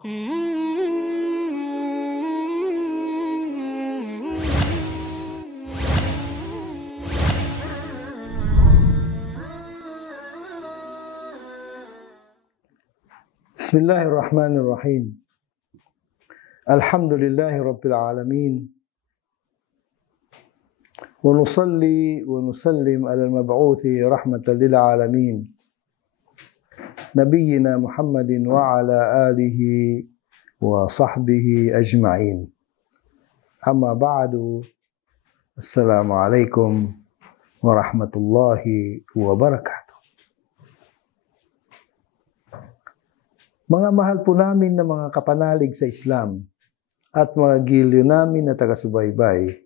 Bismillahirrahmanirrahim. Alhamdulillahi Rabbil Alamin. Wa nusalli wa nusallim ala al-mab'uthi rahmatan lil alamin. Nabiyyina Muhammadin wa ala alihi wa sahbihi ajma'in. Amma ba'du. Assalamu alaikum warahmatullahi wabarakatuh. Mga mahal po namin na mga kapanalig sa Islam at mga giliw namin na taga-subaybay,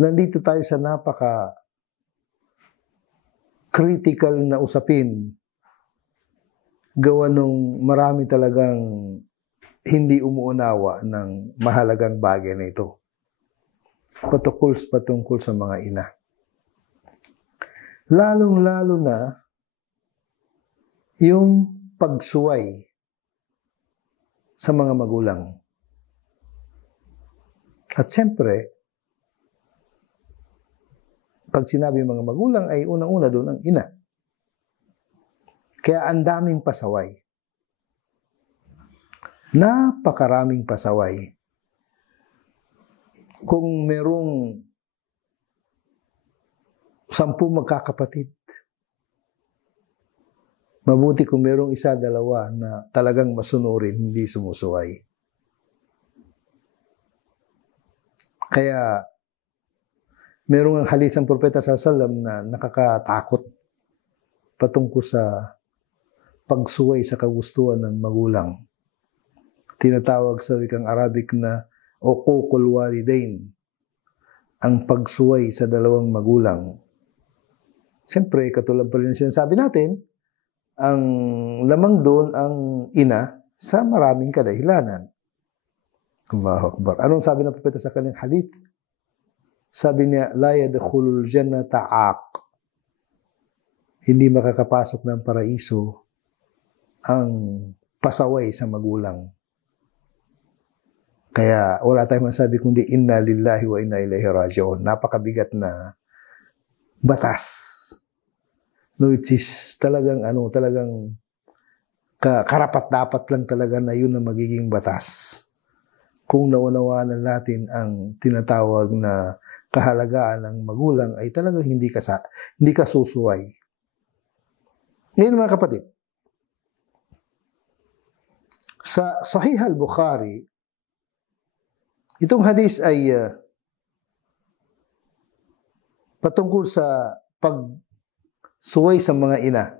nandito tayo sa napaka-critical na usapin gawa nung marami talagang hindi umuunawa ng mahalagang bagay na ito. Patungkol sa mga ina. Lalong-lalo na yung pagsuway sa mga magulang. At siyempre, pag sinabi mga magulang ay unang-una doon ang ina. Kaya ang daming pasaway. Napakaraming pasaway. Kung merong 10 magkakapatid, mabuti kung merong isa, dalawa na talagang masunurin, hindi sumusuway. Kaya, merong ang hadith ng Propeta sallallahu alaihi wasallam na nakakatakot patungkol sa pagsuway sa kagustuhan ng magulang. Tinatawag sa wikang Arabic na uququl walidain, ang pagsuway sa dalawang magulang. Siyempre, katulad pa rin sinasabi natin, ang lamang doon ang ina sa maraming kadahilanan. Allahu Akbar. Anong sabi ng Propeta sa kanyang hadith? Sabi niya, la yadkhulul jannata 'aq. Hindi makakapasok ng paraiso ang pasaway sa magulang. Kaya wala tayong masabi kundi inna lillahi wa inna ilaihi raji'un. Napakabigat na batas. No, it is talagang karapat-dapat lang talaga na yun ang magiging batas. Kung naunawaan natin ang tinatawag na kahalagaan ng magulang ay talagang hindi ka susuway. Ngayon mga kapatid, sa Sahih al-Bukhari, itong hadis ay patungkol sa pagsuway sa mga ina.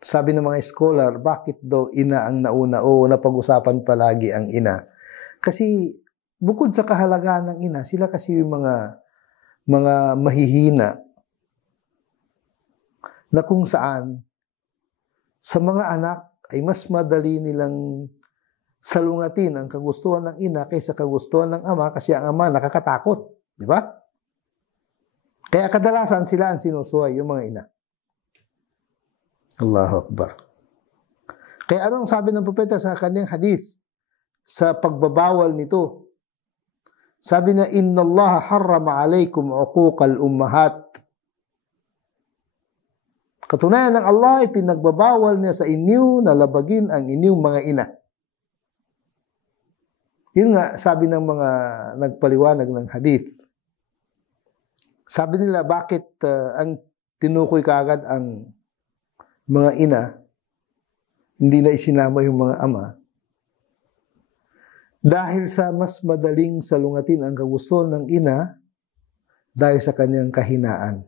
Sabi ng mga scholar, bakit daw ina ang nauna o napag-usapan palagi ang ina? Kasi bukod sa kahalagaan ng ina, sila kasi yung mga mahihina na kung saan sa mga anak ay mas madali nilang salungatin ang kagustuhan ng ina kaysa kagustuhan ng ama kasi ang ama nakakatakot. Di ba? Kaya kadalasan sila ang sinusuway, yung mga ina. Allahu Akbar. Kaya anong sabi ng Propeta sa kanyang hadith sa pagbabawal nito? Sabi na, Inna Allah harrama alaykum uquqal ummahat. Katunayan ng Allah ay pinagbabawal niya sa inyo na labagin ang inyong mga ina. Yun nga, sabi ng mga nagpaliwanag ng hadith. Sabi nila, bakit ang tinukoy kaagad ang mga ina, hindi na isinama yung mga ama? Dahil sa mas madaling salungatin ang kagustuhan ng ina dahil sa kanyang kahinaan.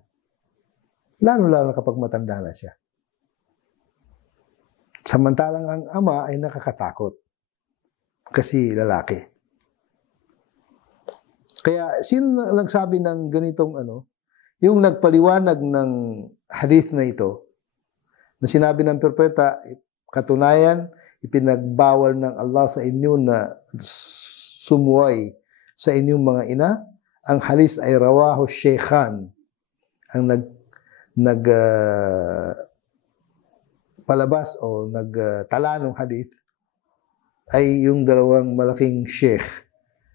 Lalo-lalo kapag matanda na siya. Samantalang ang ama ay nakakatakot. Kasi lalaki. Kaya sino nagsabi ng ganitong yung nagpaliwanag ng hadith na ito, na sinabi ng Propeta, katunayan, ipinagbawal ng Allah sa inyo na sumuway sa inyong mga ina. Ang hadith ay rawahu Shaykhan. Ang nagpalabas o nagtala ng hadith ay yung dalawang malaking sheikh,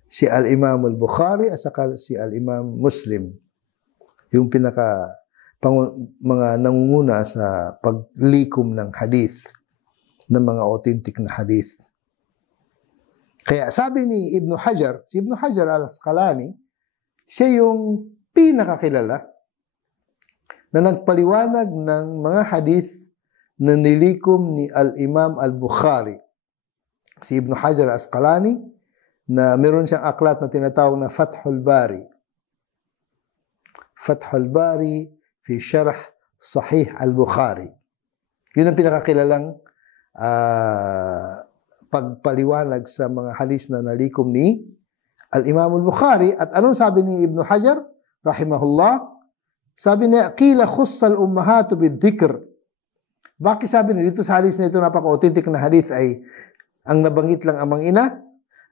si Al-Imam Al-Bukhari at saka si Al-Imam Muslim. Yung mga nangunguna sa paglikom ng hadith, ng mga authentic na hadith. Kaya sabi ni Ibn Hajar, si Ibn Hajar al-Asqalani, siya yung pinakakilala na nagpaliwanag ng mga hadith na nilikom ni Al-Imam Al-Bukhari. Si Ibn Hajar al-Asqalani, na meron siyang aklat na tinatawag na Fathul Bari. Fathul Bari fi Sharh Sahih Al-Bukhari. Yun ang pinakakilalang pagpaliwanag sa mga hadith na nalikom ni Al-Imam Al-Bukhari. At anong sabi ni Ibn Hajar, rahimahullah? Sabi niya, qila khussal ummahatu bid-dhikr. Bakit sabi niya dito sa hadith na ito, napaka-authentic na hadith, ay ang nabanggit lang amang ina,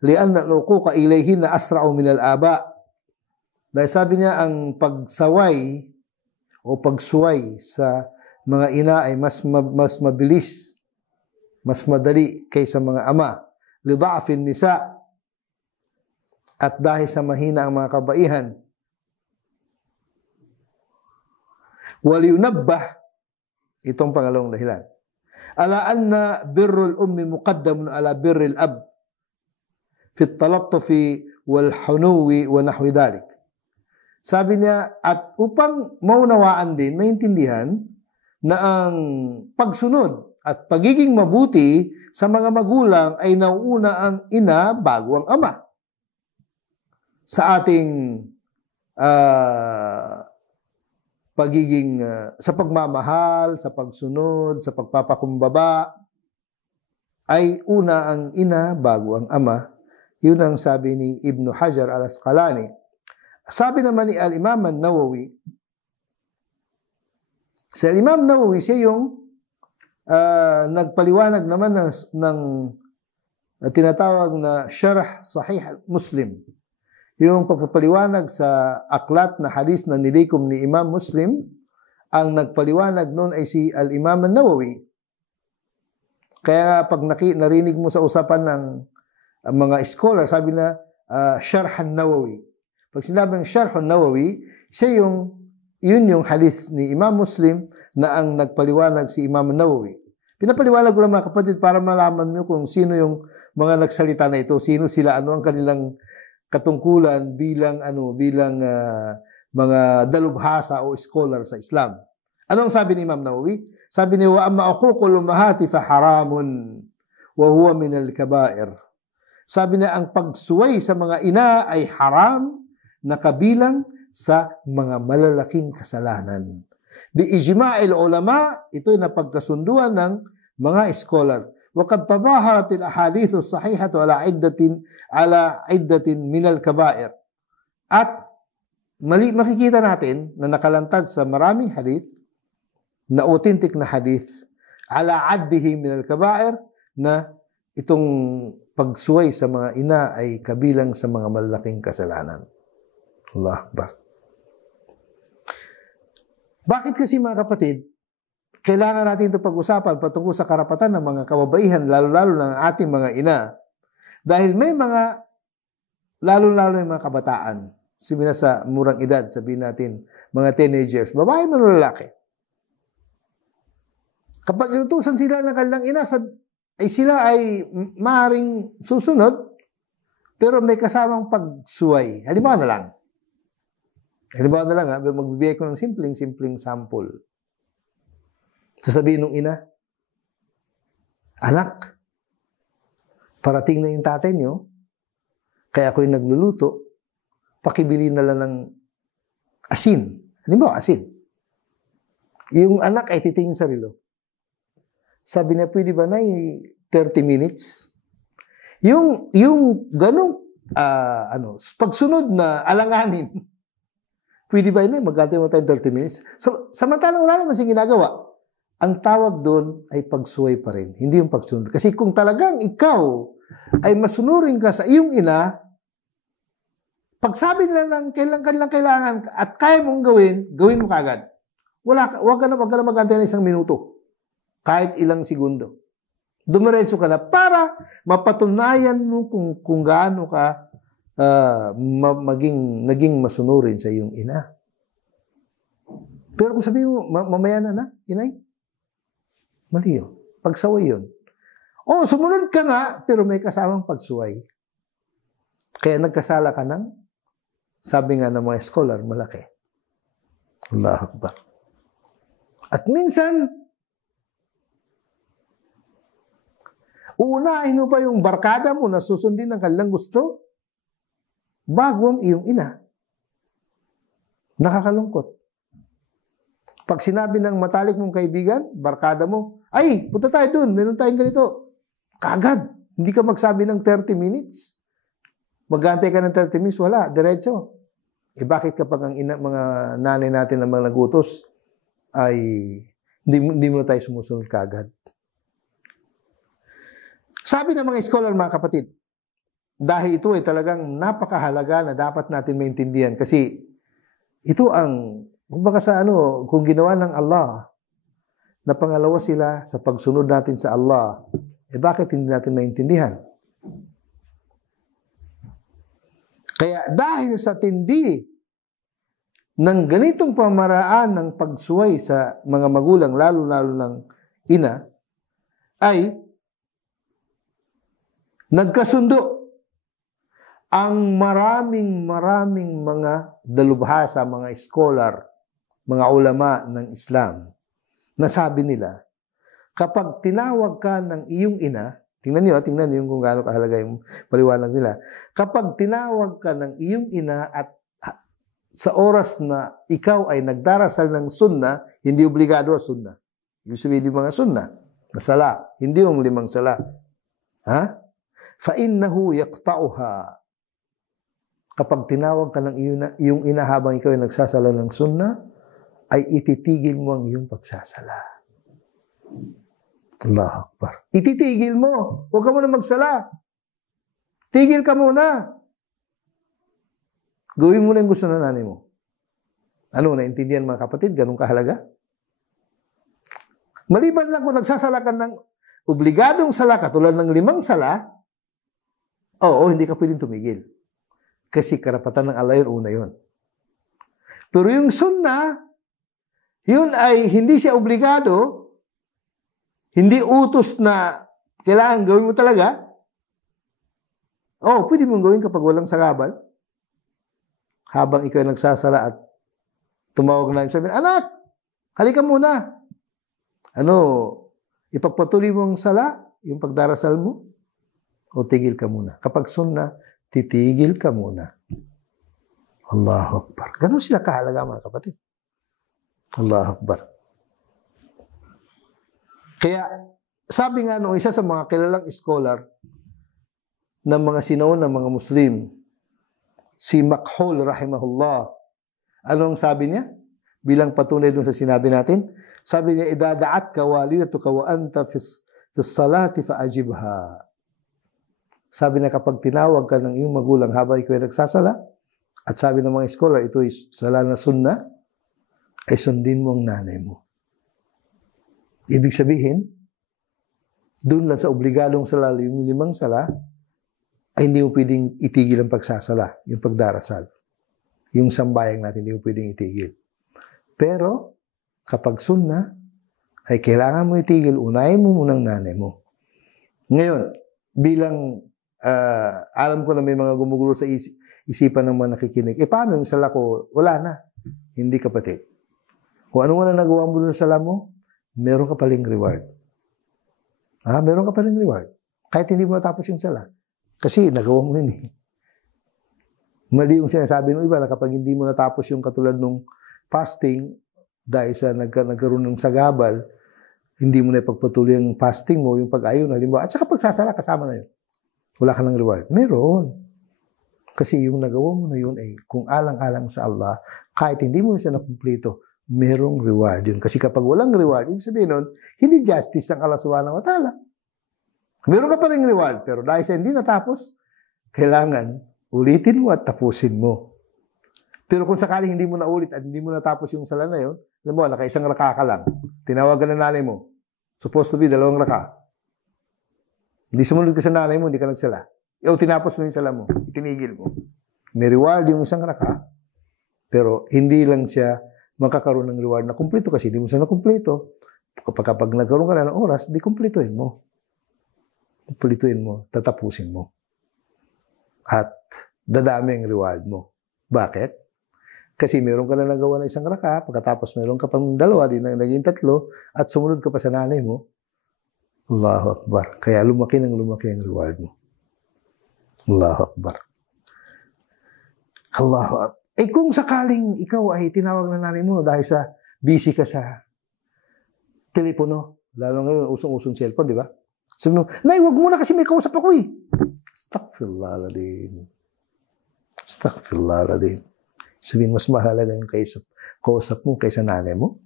li'anna al-uquqa ilayhinna asra'u min al-aba. Dahil sabi niya, ang pagsaway o pagsuway sa mga ina ay mas mabilis, mas madali kaysa mga ama. Lidha'fin nisa, at dahil sa mahina ang mga kabaihan. Waliyunabbah, itong pangalawang dahilan, ala anna birrul ummi muqaddamun ala birril ab fi at-talattufi wal hunuwi wa nahwi dhalik. Sabi niya, at upang maunawaan din, maintindihan na ang pagsunod at pagiging mabuti sa mga magulang ay nauuna ang ina bago ang ama. Sa ating pagiging sa pagmamahal, sa pagsunod, sa pagpapakumbaba, ay una ang ina bago ang ama. Yun ang sabi ni Ibn Hajar al-Asqalani. Sabi naman ni Al-Imam An-Nawawi, si Al-Imam Nawawi, siya yung nagpaliwanag naman ng tinatawag na Sharh Sahih Muslim. Yung pagpapaliwanag sa aklat na hadith na nilikom ni Imam Muslim, ang nagpaliwanag noon ay si Al-Imam An-Nawawi. Kaya pag narinig mo sa usapan ng mga scholar, sabi na Sharh An-Nawawi. Pag sinabing Sharh An-Nawawi, yun yung hadith ni Imam Muslim na ang nagpaliwanag si Imam An-Nawawi. Pinapaliwanag ko lang mga kapatid para malaman mo kung sino yung mga nagsalita na ito, sino sila, ano ang kanilang katungkulan bilang mga dalubhasa o scholar sa Islam. Ano ang sabi ni Imam Nawawi? Sabi niya, wa amma uququl ummahati fa haramun wa huwa min al-kaba'ir. Sabi niya, ang pagsuway sa mga ina ay haram na kabilang sa mga malalaking kasalanan. Bi ijma'il ulama, ito'y napagkasunduan ng mga scholar. وقد تظاهرت الأحاديث الصحيحة على عدة من الكبائر. At makikita natin na nakalantad sa maraming hadith, na authentic na hadith, ala addihi min al-kaba'ir, na itong pagsuway sa mga ina ay kabilang sa mga malalaking kasalanan. Allah Akbar. Bakit kasi mga kapatid, kailangan natin ito pag-usapan patungkol sa karapatan ng mga kababaihan, lalo-lalo ng ating mga ina. Dahil may mga, lalo-lalo yung mga kabataan, sabihin na sa murang edad, sabihin natin, mga teenagers, babae man o lalaki. Kapag inutusan sila ng kanilang ina, sila ay maaaring susunod, pero may kasamang pagsuway. Halimbawa na lang, magbibigay ko ng simpleng sample. Sasabihin ng ina, anak, parating na yung tatay niyo, kaya ako'y nagluluto, pakibili na lang ng asin. Ano ba asin? Yung anak ay titingin sa relo. Sabi niya, pwede ba na 30 minutes? Yung ganong pagsunod na alanganin, pwede ba na magkantay mo tayong 30 minutes? So, samantalang wala naman siyang ginagawa. Ang tawag doon ay pagsuway pa rin, hindi yung pagsunod. Kasi kung talagang ikaw ay masunurin ka sa iyong ina, pagsabi nila ng kailangan at kaya mong gawin mo kagad. Huwag ka na magkantay ng 1 minuto. Kahit ilang segundo. Dumiretso ka na para mapatunayan mo kung gaano ka naging masunurin sa iyong ina. Pero kung sabihin mo, mamaya na, inay, mali yun. Pagsaway yun. Sumunod ka nga, pero may kasamang pagsuway. Kaya nagkasala ka ng, sabi nga ng mga scholar, malaki. Allahu Akbar. At minsan, uunahin mo pa yung barkada mo na susundin ng kanilang gusto bago ang iyong ina. Nakakalungkot. Pag sinabi ng matalik mong kaibigan, barkada mo, ay, punta tayo dun, meron tayong ganito. Kagad, hindi ka magsabi ng 30 minutes. Mag-aantay ka ng 30 minutes, wala, diretso. Bakit kapag ang mga nanay natin na mga nagutos, ay hindi mo na tayo sumusunod kagad? Sabi ng mga scholar, mga kapatid, dahil ito ay talagang napakahalaga na dapat natin maintindihan kasi ito ang, kumbaga kung ginawa ng Allah na pangalawa sila sa pagsunod natin sa Allah, bakit hindi natin maintindihan? Kaya dahil sa tindi ng ganitong pamaraan ng pagsuway sa mga magulang, lalo-lalo ng ina, ay nagkasundo ang maraming mga dalubhasa, mga scholar, mga ulama ng Islam, na sabi nila, kapag tinawag ka ng iyong ina, tingnan niyo kung gaano kahalaga yung paliwanag nila. Kapag tinawag ka ng iyong ina at sa oras na ikaw ay nagdarasal ng sunna, hindi obligado ang sunna. Ibig sabihin yung mga sunna, masala, hindi yung 5 sala. فَإِنَّهُ يَقْطَعُهَا. Kapag tinawag ka ng iyong ina habang ikaw ay nagsasala ng sunna, ay ititigil mo ang iyong pagsasala. Allahu Akbar. Ititigil mo. Huwag ka muna magsala. Tigil ka muna. Gawin mo na yung gusto ng nanay mo. Ano, naintindihan mga kapatid? Ganun kahalaga? Maliban lang kung nagsasala ka ng obligadong sala, katulad ng 5 sala, hindi ka pwedeng tumigil. Kasi karapatan ng Allah yun, una yun. Pero yung sunnah, yun ay hindi siya obligado, hindi utos na kailangan gawin mo talaga. Pwede mong gawin kapag walang sagabal. Habang ikaw ay nagsasala at tumawag na, sabi, anak, halika muna. Ipagpatuloy mo ang sala, yung pagdarasal mo, o tigil ka muna. Kapag sunnah, titigil ka muna. Allahu Akbar. Ganun sila kahalaga, mga kapatid. Allahu Akbar. Kaya, sabi nga nung isa sa mga kilalang scholar ng mga sinauna ng mga Muslim, si Makhul rahimahullah, anong sabi niya? Bilang patunay dun sa sinabi natin, sabi niya, idada'at ka walidatuka wa anta fi salati fa'ajibha. Sabi na kapag tinawag ka ng iyong magulang habang ikaw ay nagsasala, at sabi ng mga scholar, ito ay sala na sunnah, ay sundin mo ang nanay mo. Ibig sabihin, doon lang sa obligadong sala, yung 5 sala, ay hindi mo pwedeng itigil ang pagsasala, yung pagdarasal. Yung sambayang natin, hindi mo pwedeng itigil. Pero, kapag sunnah, ay kailangan mo itigil, unahin mo munang nanay mo. Ngayon, bilang alam ko na may mga gumugulo sa isipan ng mga nakikinig, paano yung sala ko? Wala na. Hindi, kapatid. Kung ano na nagawa mo doon sa sala mo, meron ka paling reward. Meron ka paling reward. Kahit hindi mo natapos yung sala. Kasi nagawa mo yun eh. Mali yung sinasabi ng iba na kapag hindi mo natapos yung katulad ng fasting, dahil sa nagkaroon ng sagabal, hindi mo na ipagpatuloy yung fasting mo, yung pag-ayon, halimbawa, at saka pagsasala, kasama na yun. Wala ka ng reward. Meron. Kasi yung nagawa mo na yun ay kung alang-alang sa Allah, kahit hindi mo siya nakumplito, merong reward yun. Kasi kapag walang reward, ibig sabihin nun, hindi justice ang Allah subhanahu wa ta'ala. Meron ka pa rin reward, pero dahil sa hindi natapos, kailangan ulitin mo at tapusin mo. Pero kung sakaling hindi mo na ulit at hindi mo natapos yung sala na yun, alam mo, nakaisang raka ka lang, tinawagan na nanay mo, Supposed to be 2 raka. Hindi sumunod ka sa nanay mo, hindi ka nagsala. O tinapos mo yung sala mo, itinigil mo. May reward yung 1 raka, pero hindi lang siya makakaroon ng reward na kumpleto kasi hindi mo siya nakumpleto. Kapag nagkaroon ka na ng oras, di kumplituin mo. Kumplituin mo, tatapusin mo. At dadami ang reward mo. Bakit? Kasi meron ka na nagawa ng 1 raka, pagkatapos meron ka pang 2, di na naging 3, at sumunod ka pa sa nanay mo, Allahu Akbar. Kaya lumaki ang reward mo. Allahu Akbar. Allahu Akbar. Kung sakaling ikaw ay tinawag ng nanay mo dahil sa busy ka sa telepono, lalo ngayon usong-usong cellphone, di ba? Sabi mo, Nay, wag mo na kasi may kausap ako eh. Astaghfirullahaladzim. Astaghfirullahaladzim. Sabihin, mas mahalaga yung kausap mo kaysa nanay mo.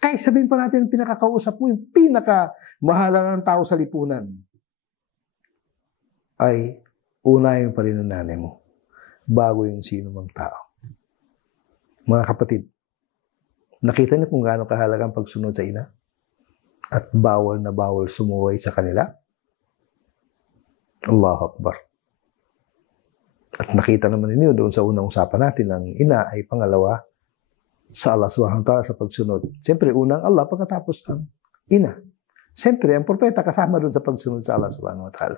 Kaya sabihin pa natin, pinakakausap mo, yung pinakamahalagang tao sa lipunan, ay unahin pa rin ng nanay mo, bago yung sino mang tao. Mga kapatid, nakita niyo kung gaano kahalaga ang pagsunod sa ina? At bawal na bawal sumuway sa kanila? Allahu Akbar. At nakita naman ninyo doon sa unang usapan natin, ang ina ay pangalawa sa Allah subhanahu wa ta'ala sa pagsunod. Siyempre, unang Allah, pagkatapos ang ina. Siyempre, ang propeta kasama doon sa pagsunod sa Allah subhanahu wa ta'ala.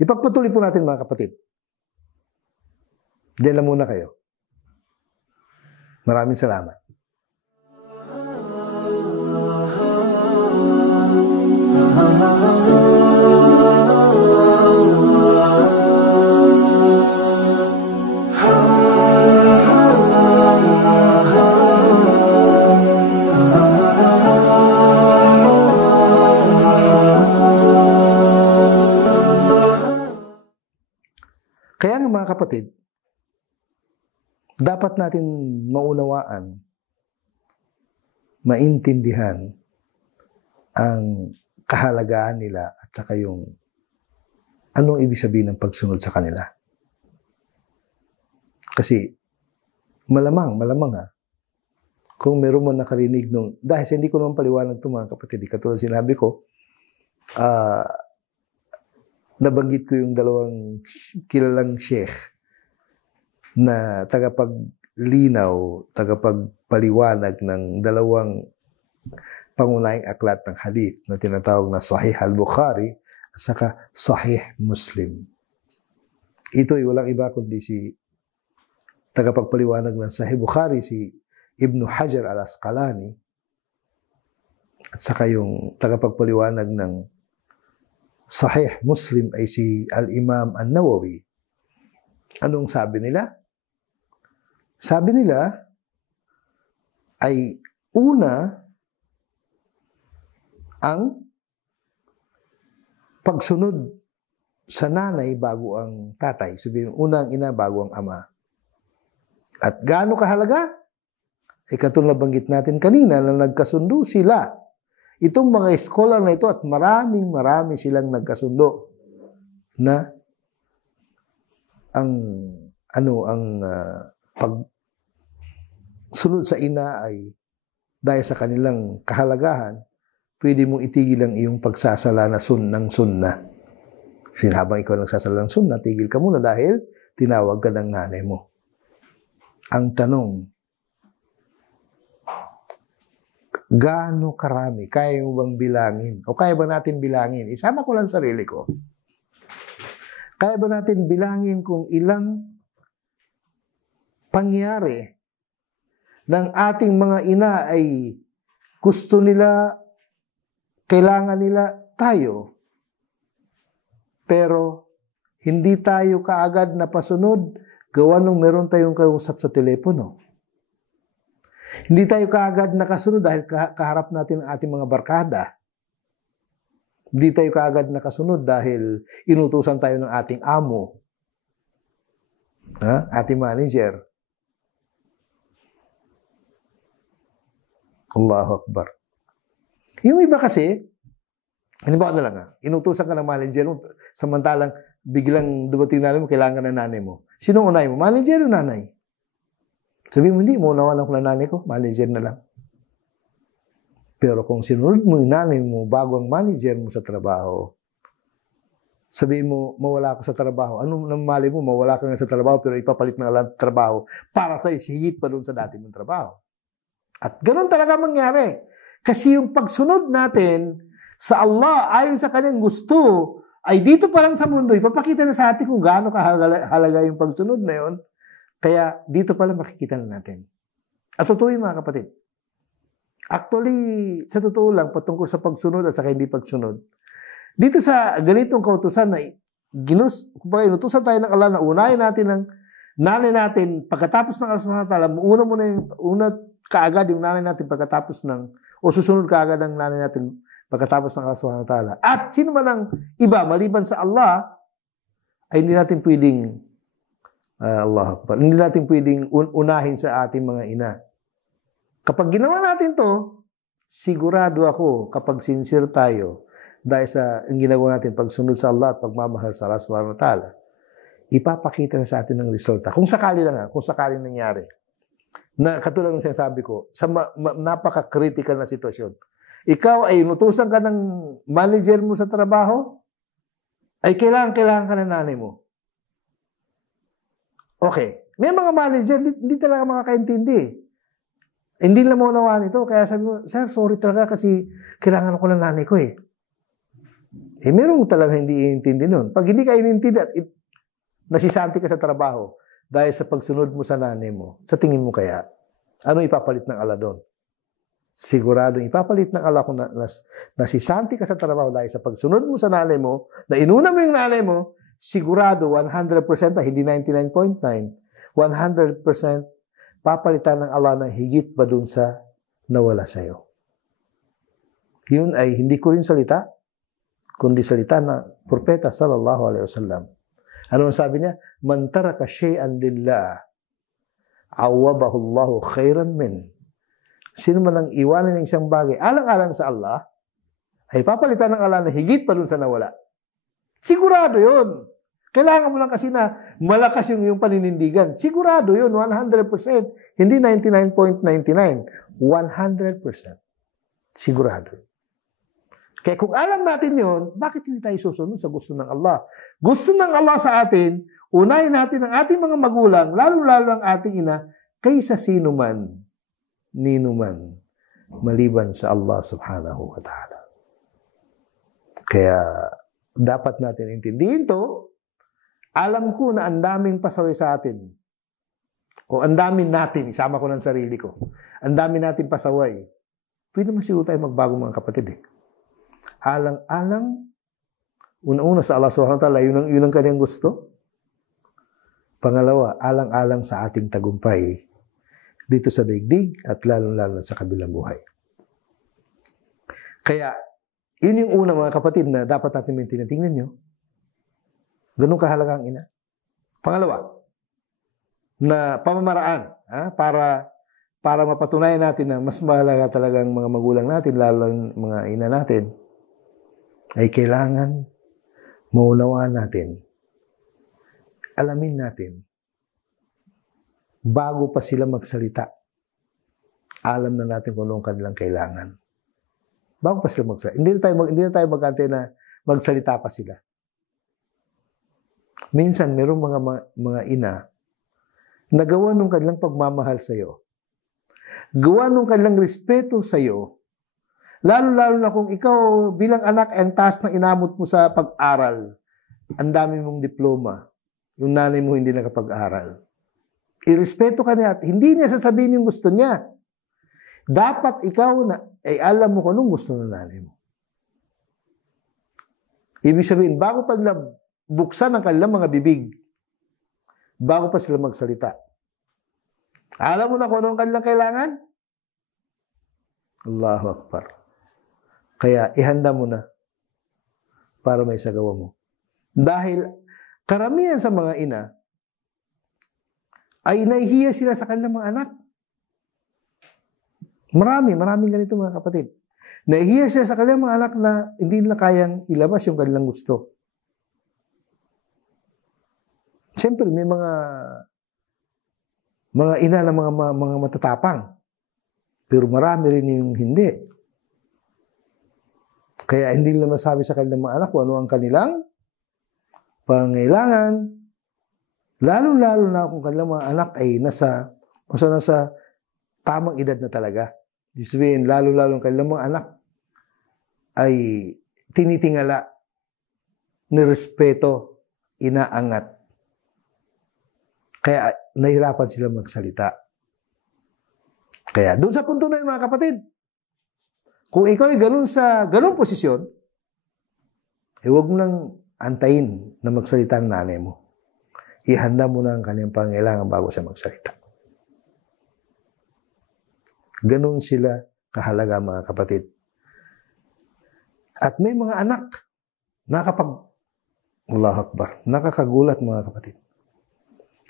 Ipagpatuloy po natin mga kapatid. Diyan lang muna kayo. Maraming salamat. Kaya nga mga kapatid, dapat natin maunawaan, maintindihan ang kahalagaan nila at saka yung anong ibig sabihin ng pagsunod sa kanila. Kasi malamang kung meron mo nakarinig nung, dahil hindi ko naman paliwanag ito mga kapatid, katulad sinabi ko, nabanggit ko yung 2 kilalang sheikh na tagapaglinaw, tagapagpaliwanag ng 2 pangunahing aklat ng hadith na tinatawag na Sahih al-Bukhari at saka Sahih Muslim. Ito ay walang iba kundi si tagapagpaliwanag ng Sahih Bukhari, si Ibn Hajar al-Asqalani, at saka yung tagapagpaliwanag ng Sahih Muslim ay si Al-Imam An-Nawawi. Anong sabi nila? Sabi nila ay una ang pagsunod sa nanay bago ang tatay. Sabihin, una ang ina bago ang ama. At gaano kahalaga? Ay katulad na banggit natin kanina na nagkasundo sila. Itong mga scholar na ito at marami silang nagkasundo na ang pagsunod sa ina ay dahil sa kanilang kahalagahan, pwede mong itigil ang iyong pagsasala na ng sunna. Habang ikaw nagsasala ng sunna, tigil ka muna dahil tinawag ka ng nanay mo. Ang tanong, gaano karami? Kaya mo bang bilangin? O kaya ba natin bilangin? Isama ko lang sarili ko. Kaya ba natin bilangin kung ilang pangyari ng ating mga ina ay gusto nila, kailangan nila tayo, pero hindi tayo kaagad na pasunod gawa nung meron tayong kausap sa telepono. Hindi tayo kaagad nakasunod dahil kaharap natin ang ating mga barkada. Hindi tayo kaagad nakasunod dahil inutusan tayo ng ating amo, ating manager. Allahu Akbar. Yung iba kasi, halimbawa na lang, inutusan ka ng manager mo, samantalang biglang dumating na mo, kailangan ng nanay mo. Sino unay mo? Manager o nanay? Sabi mo, hindi, maunawan ako ng nanay ko, manager na lang. Pero kung sinunod mo yung nanay mo bago ang manager mo sa trabaho, sabihin mo, mawala ako sa trabaho. Anong mali mo? Mawala ka nga sa trabaho pero ipapalit ng alang trabaho para sa higit pa doon sa dati mong trabaho. At ganun talaga mangyari. Kasi yung pagsunod natin sa Allah ayon sa kanyang gusto ay dito pa lang sa mundo, ipapakita na sa atin kung gaano kahalaga yung pagsunod na yun. Kaya dito pa lang makikita na natin. At totoo yung mga kapatid. Actually, sa totoo lang, patungkol sa pagsunod at sa hindi pagsunod, dito sa ganitong kautusan na inutusan tayo ng Allah na unahin natin ang nanay natin pagkatapos ng Allah subhanahu wa ta'ala, una kaagad yung nanay natin pagkatapos o susunod kaagad ang nanay natin pagkatapos ng Allah subhanahu wa ta'ala. At sino man ang iba, maliban sa Allah, ay hindi natin pwedeng hindi natin pwedeng unahin sa ating mga ina. Kapag ginawa natin to, sigurado ako kapag sincere tayo dahil sa ang ginagawa natin pagsunod sa Allah at pagmamahal sa Allah subhanahu wa ta'ala, ipapakita na sa atin ng resulta. Kung sakali lang, kung sakali nangyari. Na katulad ng sinasabi ko, sa napaka-critical na sitwasyon. Ikaw ay inutusan ka ng manager mo sa trabaho, ay kailangan ka ng nanay mo. Okay. May mga manager, hindi talaga makakaintindi. Hindi lang mo nawaan ito. Kaya sabi mo, sir, sorry talaga kasi kailangan ko ng nanay ko eh. Meron talaga hindi iintindi nun. Pag hindi ka inintindi at nasisanti ka sa trabaho dahil sa pagsunod mo sa nanay mo, sa tingin mo kaya, ano ipapalit ng Allah doon? Sigurado ipapalit ng Allah kung nasisanti ka sa trabaho dahil sa pagsunod mo sa nanay mo, na inuna mo yung nanay mo, sigurado 100%, hindi 99.9, 100% papalitan ng Allah ng higit pa dun sa nawala sa'yo. Yun ay hindi ko rin salita, kundi salita na propeta sallallahu alaihi wasallam. Ano ang sabi niya? Man taraka shay'an lillah, awadahu Allahu khairan min. Sino man ang iwanan ng isang bagay alang-alang sa Allah, ay papalitan ng Allah na higit pa dun sa nawala. Sigurado yun. Kailangan mo lang kasi na malakas yung paninindigan. Sigurado yun, 100%. Hindi 99.99. 100%. Sigurado yun. Kaya kung alam natin yun, bakit hindi tayo susunod sa gusto ng Allah? Gusto ng Allah sa atin, unahin natin ang ating mga magulang, lalo-lalo ang ating ina, kaysa sino man, nino man, maliban sa Allah subhanahu wa ta'ala. Kaya dapat natin intindihin to. Alam ko na ang daming pasaway sa atin. O ang daming natin, isama ko ng sarili ko. Ang daming natin pasaway. Pwede naman siguro tayo magbago mga kapatid eh. Alang-alang, una-una sa Allah subhanahu wa ta'ala, yun ang kanyang gusto. Pangalawa, alang-alang sa ating tagumpay dito sa daigdig at lalo-lalo sa kabilang buhay. Kaya, yun yung una mga kapatid na dapat natin maintindihan. Tingnan nyo. Ganun kahalaga ang ina. Pangalawa, na pamamaraan para mapatunayan natin na mas mahalaga talagang mga magulang natin, lalo ang mga ina natin, ay kailangan maunawaan natin, alamin natin, bago pa sila magsalita, alam na natin kung anong kanilang kailangan. Bago pa sila magsalita. Hindi na tayo mag-antay na magsalita pa sila. Minsan, mayroong mga ina na gawa ng kanilang pagmamahal sa iyo. Gawa ng kanilang respeto sa iyo. Lalo-lalo na kung ikaw bilang anak ang taas ng inamot mo sa pag-aral, ang dami mong diploma, yung nanay mo hindi nakapag-aral. Irespeto ka niya at hindi niya sasabihin yung gusto niya. Dapat ikaw ay alam mo kung anong gusto ng nanay mo. Ibig sabihin, bago pa nila buksan ang kanilang mga bibig, bago pa sila magsalita, alam mo na kung anong kanilang kailangan? Allahu Akbar. Kaya ihanda mo na para may sagawa mo. Dahil karamihan sa mga ina ay nahihiya sila sa kanilang mga anak. Maraming ganito mga kapatid. Nahihiya sila sa kanilang mga anak na hindi nila kayang ilabas yung kanilang gusto. Siyempre, may mga ina na mga matatapang. Pero marami rin yung hindi. Kaya hindi nila masabi sa kanilang mga anak kung ano ang kanilang pangailangan, lalo-lalo na kung kanilang mga anak ay nasa tamang edad na talaga. Ibig sabihin, lalo-lalo ang kanilang mga anak ay tinitingala, nirespeto, inaangat. Kaya nahirapan sila magsalita. Kaya doon sa punto na yun, mga kapatid, kung ikaw ay ganun posisyon, huwag mo nang antayin na magsalita ang nanay mo. Ihanda mo na ang kanyang pangailangan bago siya magsalita. Ganun sila kahalaga, mga kapatid. At may mga anak na Allahu Akbar, nakakagulat, mga kapatid.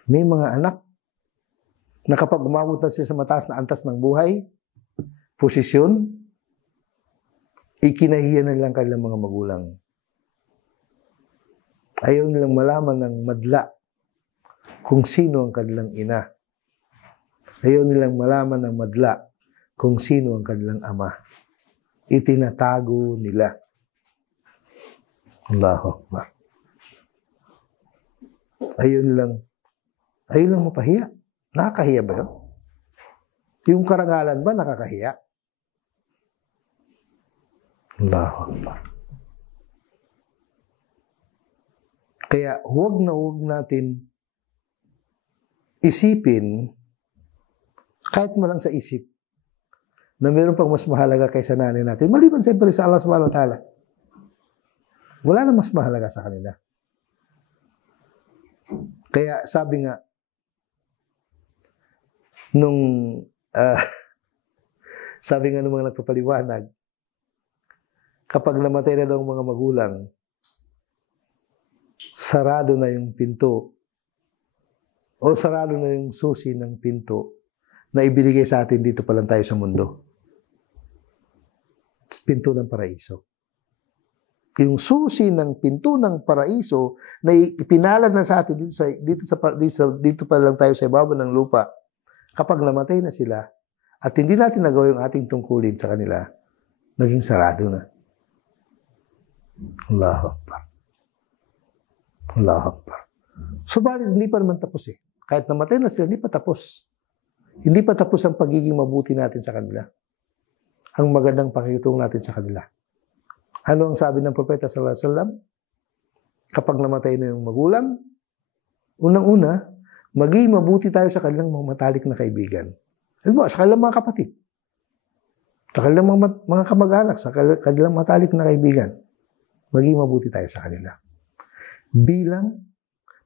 May mga anak na kapag umabot na sila sa mataas na antas ng buhay, posisyon, ikinahiya na nilang kanilang mga magulang. Ayaw nilang malaman ng madla kung sino ang kanilang ina. Ayaw nilang malaman ng madla kung sino ang kanilang ama. Itinatago nila. Allahu Akbar. Ayaw nilang mapahiya. Nakakahiya ba yun? Yung karangalan ba nakakahiya? Allahu Akbar. Kaya huwag natin isipin, kahit malang sa isip, na mayroon pang mas mahalaga kaysa nanay natin. Maliban siyempre sa Allah subhanahu wa ta'ala. Wala na mas mahalaga sa kanila. Kaya sabi nga, sabi nga ng mga nagpapaliwanag, kapag namatay na daw ang mga magulang, sarado na yung pinto o sarado na yung susi ng pinto na ibinigay sa atin dito pa lang tayo sa mundo. Pinto ng paraiso. Yung susi ng pinto ng paraiso na ipinalad na sa atin dito pa lang tayo sa ibaba ng lupa. Kapag namatay na sila at hindi natin nagawa yung ating tungkulin sa kanila, naging sarado na. Allahu Akbar. Allahu Akbar. Subalit, hindi pa naman tapos eh. Kahit namatay na sila, hindi pa tapos. Hindi pa tapos ang pagiging mabuti natin sa kanila. Ang magandang pakikitungo natin sa kanila. Ano ang sabi ng Propeta sallallahu alaihi wasallam? Kapag namatay na yung magulang, unang-una, maging mabuti tayo sa kanilang mga matalik na kaibigan. Alam mo, sa kanilang mga kapatid, sa kanilang mga kamag-anak, sa kanilang matalik na kaibigan, maging mabuti tayo sa kanila. Bilang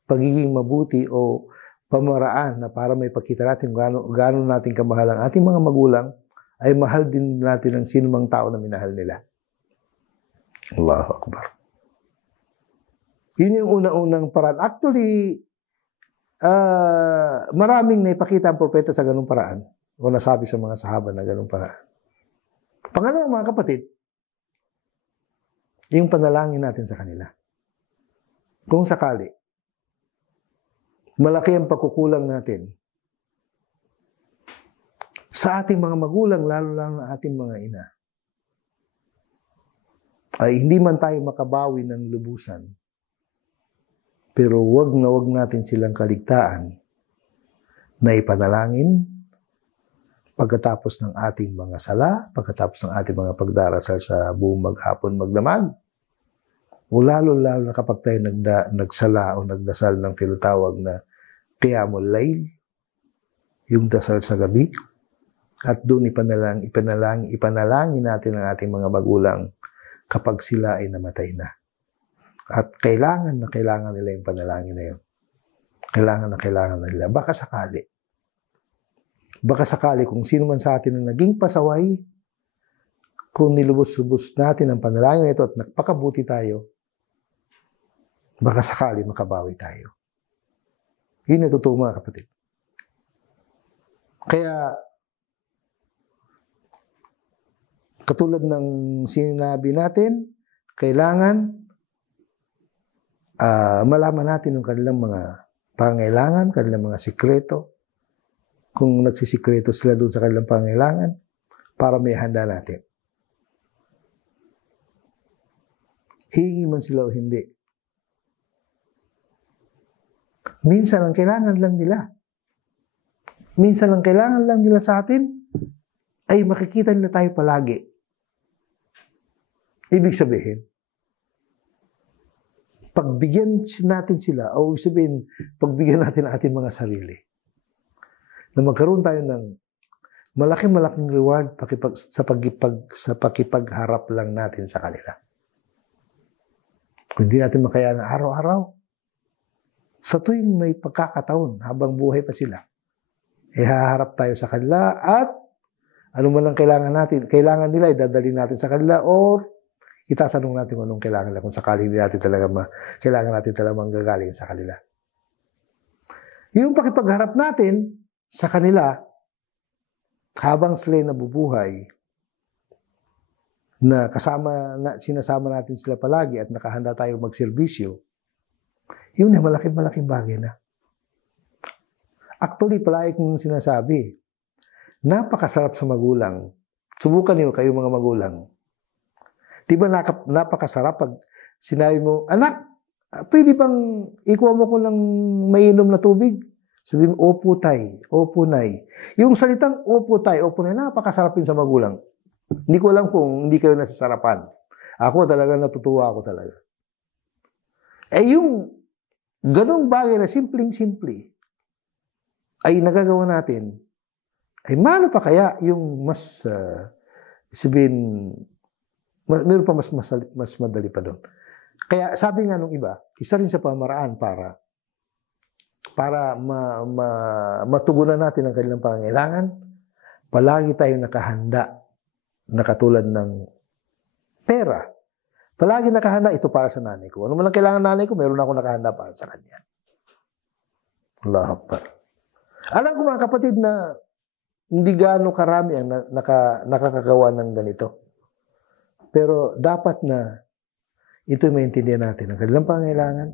pagiging mabuti o pamaraan na para may pakita natin kung gaano natin kamahal ang ating mga magulang, ay mahal din natin ang sinumang tao na minahal nila. Allahu Akbar. Yun yung unang-unang paraan. Actually, maraming naipakita ang propeta sa ganung paraan o nasabi sa mga sahaba na ganung paraan. Pangalawa, mga kapatid, yung panalangin natin sa kanila. Kung sakali, malaki ang pagkukulang natin sa ating mga magulang, lalo-lalo na ating mga ina, ay hindi man tayo makabawi ng lubusan, pero wag natin silang kaligtaan na ipanalangin pagkatapos ng ating mga sala, pagkatapos ng ating mga pagdarasal sa buong maghapon magdamag, o lalo-lalo na kapag tayo nagsala o nagdasal ng tinatawag na Qiyamul Layl, yung dasal sa gabi, at doon ipanalangin natin ang ating mga magulang kapag sila ay namatay na. At kailangan nila yung panalangin na yun. Kailangan nila. Baka sakali kung sino man sa atin na naging pasaway, kung nilubos-lubos natin ang panalangin ito at nagpakabuti tayo, baka sakali makabawi tayo. Yun ang totoo, mga kapatid. Kaya, katulad ng sinabi natin, kailangan malaman natin yung kanilang mga pangailangan, kanilang mga sikreto. Kung nagsisikreto sila doon sa kanilang pangailangan, para may handa natin. hihingi man sila o hindi. Minsan ang kailangan lang nila sa atin ay makikita nila tayo palagi. Ibig sabihin, pagbigyan natin sila, o ibig sabihin, pagbigyan natin ang ating mga sarili, na magkaroon tayo ng malaking reward sa pakipagharap lang natin sa kanila. Kung hindi natin makayanan araw-araw, sa tuwing may pagkakataon, habang buhay pa sila, haharap tayo sa kanila at ano man ang kailangan nila, idadali natin sa kanila or itatanong natin kung anong kailangan nila kung sakali hindi natin talaga kailangan natin talaga manggagaling sa kanila. Yung pakipagharap natin sa kanila habang sila'y nabubuhay, na sinasama natin sila palagi at nakahanda tayo magserbisyo, yun na malaking bagay na. Actually, palagi kong sinasabi, napakasarap sa magulang. Subukan niyo kayo mga magulang. Diba napakasarap pag sinabi mo, anak, pwede bang ikuha mo ko ng mainom na tubig? Sabi mo, opo tay, opo nay. Yung salitang opo tay, opo nay, napakasarap yun sa magulang. Hindi ko alam kung hindi kayo nasasarapan. Ako talaga natutuwa ako talaga. Yung ganong bagay na simpleng-simple ay nagagawa natin, ay mano pa kaya yung mas sabihin, meron pa mas madali pa doon. Kaya sabi nga nung iba, isa rin sa pamaraan para matugunan natin ang kanilang pangangailangan, palagi tayong nakahanda na katulad ng pera. Palagi nakahanda, ito para sa nanay ko. Ano man lang kailangan nanay ko, meron ako nakahanda para sa kanya. Allahu Akbar. Alam ko mga kapatid na hindi gaano karami ang nakakagawa ng ganito. Pero dapat na ito maintindihan natin. Ang kanilang pangangailangan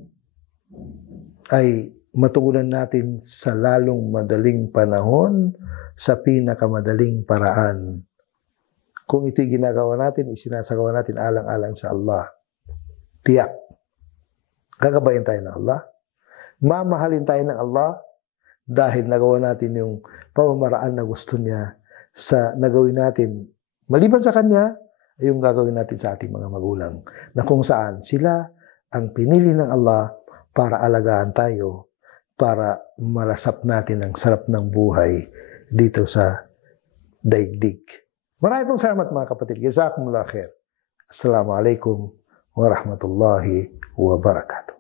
ay matugunan natin sa lalong madaling panahon, sa pinakamadaling paraan. Kung ito'y ginagawa natin, isinasagawa natin alang-alang sa Allah. Tiyak. Gagabayan tayo ng Allah. Mamahalin tayo ng Allah dahil nagawa natin yung pamamaraan na gusto niya sa nagawin natin. Maliban sa Kanya, ay yung gagawin natin sa ating mga magulang. Na kung saan sila ang pinili ng Allah para alagaan tayo, para malasap natin ang sarap ng buhay dito sa daigdig. Maraming salamat mga kapatid. Jazakumullah khair. Assalamualaikum warahmatullahi wabarakatuh.